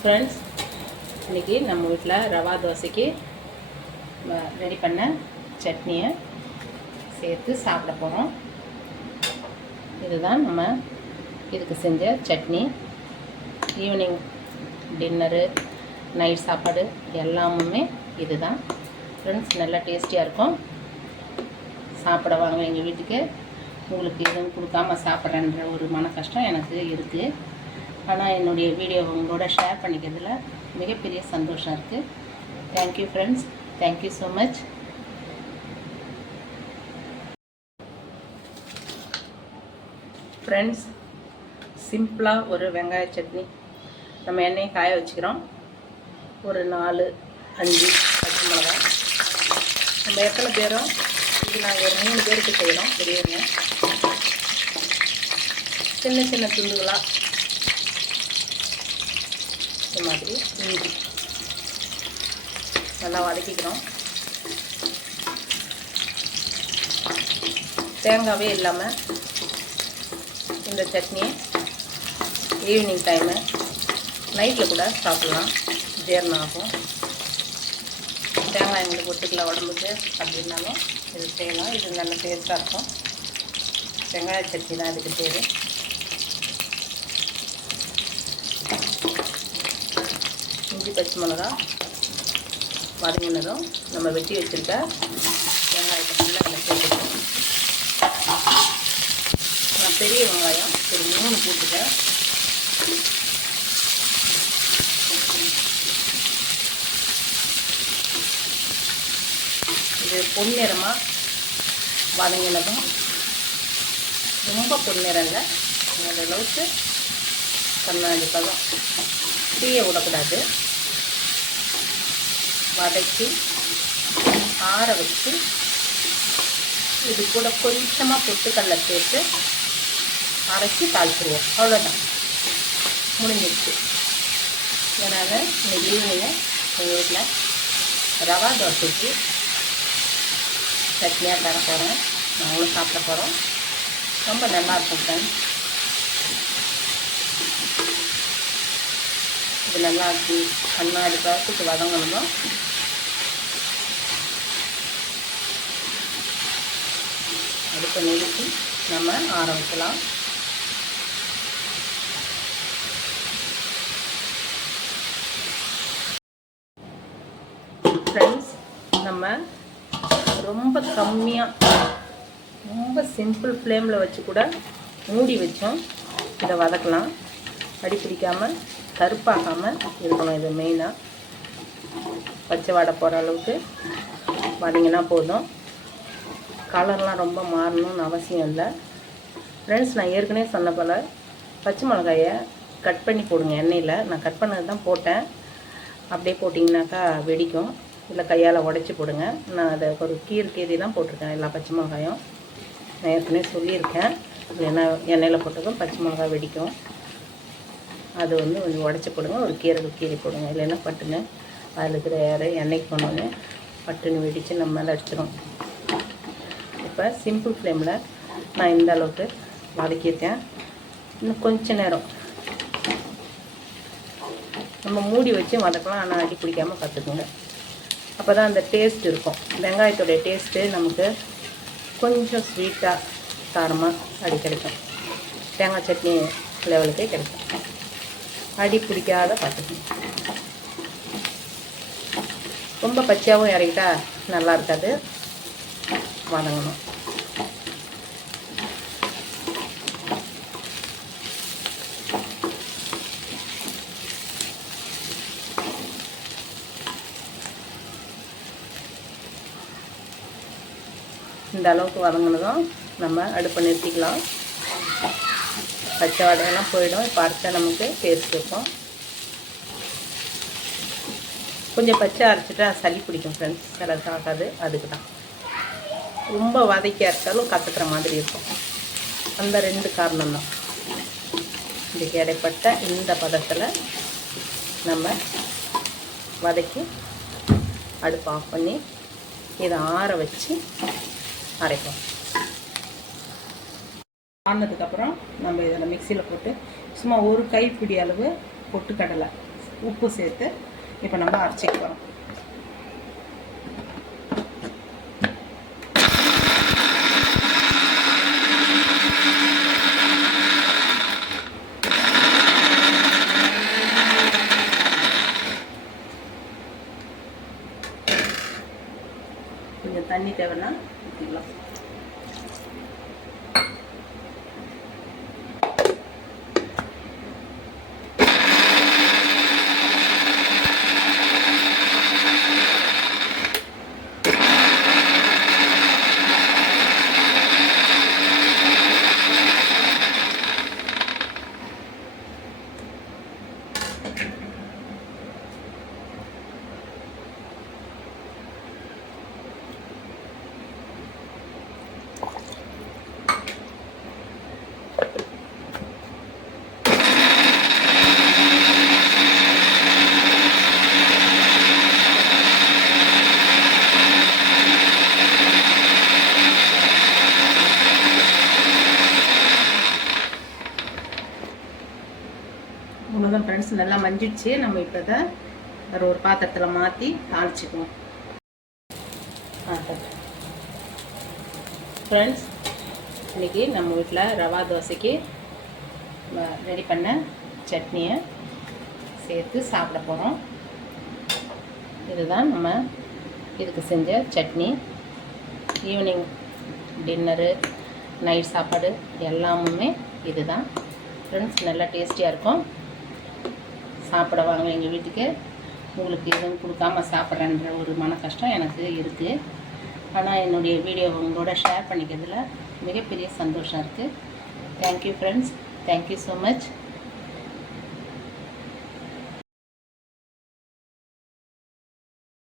Friends இன்றைக்கி நம்ம வீட்டில் ரவா தோசைக்கு ரெடி பண்ண சட்னியை சேர்த்து சாப்பிட போகிறோம் இதுதான் நம்ம இதுக்கு செஞ்ச சட்னி. ஈவினிங் டின்னரு நைட் சாப்பாடு எல்லாமுமே இதுதான். ஃப்ரெண்ட்ஸ் நல்லா டேஸ்டியாக இருக்கும். சாப்பிட வாங்க எங்கள் வீட்டுக்கு. உங்களுக்கு எதுவும் கொடுக்காம சாப்பிட்றேன்ற ஒரு மன கஷ்டம் எனக்கு இருக்குது ஆனால் என்னுடைய வீடியோ உங்களோட ஷேர் பண்ணிக்கிறதுல மிகப்பெரிய சந்தோஷம் இருக்குது thank you friends thank you so much friends சிம்பிளாக ஒரு வெங்காய சட்னி. நம்ம எண்ணெயை காய வச்சுக்கிறோம். ஒரு நாலு அஞ்சு பச்சை மிளகாய். நம்ம எத்தனை பேரும் இது நாங்கள் ஒரு மூணு பேருக்கு செய்கிறோம் பெரியவங்க சின்ன சின்ன துண்டுகளாக இந்த மாதிரி இஞ்சி நல்லா வதக்கிக்கிறோம் தேங்காவே இல்லாமல் இந்த சட்னி ஈவினிங் டைமு நைட்டில் கூட சாப்பிட்லாம். ஜீரணம் ஆகும். தேங்காய் எங்களுக்கு ஒத்துக்கல உடம்புக்கு. அப்படின்னாலும் இது செய்யலாம். இது நல்ல டேஸ்ட்டாக இருக்கும். வெங்காய சட்னி தான் இதுக்கு தேவை இஞ்சி பச்சை மிளகா வதங்கினதும் நம்ம வெட்டி வச்சுருக்க வெங்காயத்தை ஃபுல்லாக இதில் சேர்த்துக்கணும் நான் பெரிய வெங்காயம் ஒரு மூணு போட்டுட்டேன் இது பொன்னிறமாக வதங்கினதும் ரொம்ப பொன்னிறங்க அந்த அளவுக்கு கண்ணாடி பதம் தீயை விடக்கூடாது. வதக்கி ஆற வச்சு இது கூட கொஞ்சமாக பொட்டுக்கடலை சேர்த்து அரைச்சி தாழ்த்துருவோம் அவ்வளோதான் முடிஞ்சிடுச்சு அதனால் இந்த ஈவினிங்கு எங்கள் வீட்டில் ரவா தோசைக்கு சட்னியாக தர போகிறேன் நாங்களும் சாப்பிட போகிறோம் ரொம்ப நல்லாயிருக்கும் ஃப்ரெண்ட்ஸ் இது நல்லா அப்படி கண்ணாடி பார்த்துட்டு வதங்கணுமா? அடுப்பை நிறுத்தி நம்ம ஆரம்பிக்கலாம். ஃப்ரெண்ட்ஸ் நம்ம ரொம்ப கம்மியாக ரொம்ப சிம்பிள் ஃப்ளேமில் வச்சு கூட மூடி வச்சோம். இதை வதக்கலாம். அடி பிடிக்காமல் கருப்பாகாமல் இருக்கணும் இது மெயினாக பச்சை வாடை போகிற அளவுக்கு வதங்கினா போதும். கலர்லாம் ரொம்ப மாறணும்னு அவசியம் இல்லை. ஃப்ரெண்ட்ஸ் நான் ஏற்கனவே சொன்ன போல் பச்சை மிளகாயை கட் பண்ணி போடுங்க எண்ணெயில். நான் கட் பண்ணது தான் போட்டேன். அப்படியே போட்டிங்கனாக்கா வெடிக்கும். இல்லை கையால் உடச்சி போடுங்க. நான் அதை ஒரு கீர் கீரி தான் போட்டிருக்கேன் எல்லா பச்சை மிளகாயும். நான் ஏற்கனவே சொல்லியிருக்கேன். என்ன எண்ணெயில் போட்டதும் பச்சை மிளகாய் வெடிக்கும். அது வந்து கொஞ்சம் உடச்சி போடுங்க. ஒரு கீரை கீரி போடுங்க. இல்லைன்னா பட்டுன்னு அதில் இருக்கிற ஏற எண்ணெய்க்கு போனோடனே பட்டுன்னு வெடித்து நம்ம மேலே அடிச்சிடும் இப்போ சிம்பிள் ஃப்ளேமில் நான் இந்த அளவுக்கு வதக்கிட்டேன் இன்னும் கொஞ்ச நேரம். நம்ம மூடி வச்சு வதக்கலாம். ஆனால் அடி பிடிக்காமல் பார்த்துக்குங்க. அப்போ தான் அந்த டேஸ்ட் இருக்கும். வெங்காயத்தோடைய டேஸ்ட்டு நமக்கு கொஞ்சம் ஸ்வீட்டாக காரமாக அடி கிடைக்கும். தேங்காய் சட்னி லெவலுக்கே கிடைக்கும். அடி பிடிக்காத பார்த்துக்கணும் ரொம்ப பச்சையாகவும் இறக்கிட்டா நல்லா இருக்காது. வதங்கணும். இந்த அளவுக்கு வதங்கினதும் நம்ம அடுப்பை நிறுத்திக்கலாம். பச்சை வாடகைலாம் போயிடும். இப்போ அரைச்சா நமக்கு டேஸ்ட் இருக்கும். கொஞ்சம் பச்சை அரைச்சிட்டா சளி பிடிக்கும் ஃப்ரெண்ட்ஸ் சிலருக்கு ஆகாது. அதுக்கு தான் ரொம்ப வதக்கி அரைச்சாலும் கற்றுக்கிற மாதிரி இருக்கும். அந்த ரெண்டு காரணம் தான் இதுக்கு இடைப்பட்ட இந்த பதத்தில் நம்ம வதக்கி அடுப்பு ஆஃப் பண்ணி இதை ஆற வச்சு அரைப்போம். ஆனதுக்கப்புறம் நம்ம இதில் மிக்சியில் போட்டு சும்மா ஒரு கைப்பிடி அளவு பொட்டுக்கடலை உப்பு சேர்த்து இப்போ நம்ம அரைச்சிக்க போகிறோம் கொஞ்சம் தண்ணி தேவைன்னா ஊற்றிக்கலாம் அவ்வளோதான் ஃப்ரெண்ட்ஸ் நல்லா மஞ்சிடுச்சு. நம்ம இப்போ இதை ஒரு பாத்திரத்தில் மாற்றி தாளிச்சுக்குவோம். ஃப்ரெண்ட்ஸ் இன்றைக்கி நம்ம வீட்டில் ரவா தோசைக்கு ரெடி பண்ண சட்னியை சேர்த்து சாப்பிட போகிறோம் இதுதான் நம்ம இதுக்கு செஞ்ச சட்னி. ஈவினிங் டின்னரு நைட் சாப்பாடு எல்லாமுமே இதுதான். ஃப்ரெண்ட்ஸ் நல்லா டேஸ்டியாக இருக்கும். சாப்பிட வாங்க எங்கள் வீட்டுக்கு. உங்களுக்கு எதுவும் கொடுக்காம சாப்பிட்றேன்ற ஒரு மன கஷ்டம் எனக்கு இருக்குது ஆனால் என்னுடைய வீடியோ உங்களோட ஷேர் பண்ணிக்கிறதுல மிகப்பெரிய சந்தோஷம் இருக்குது thank you friends thank you so much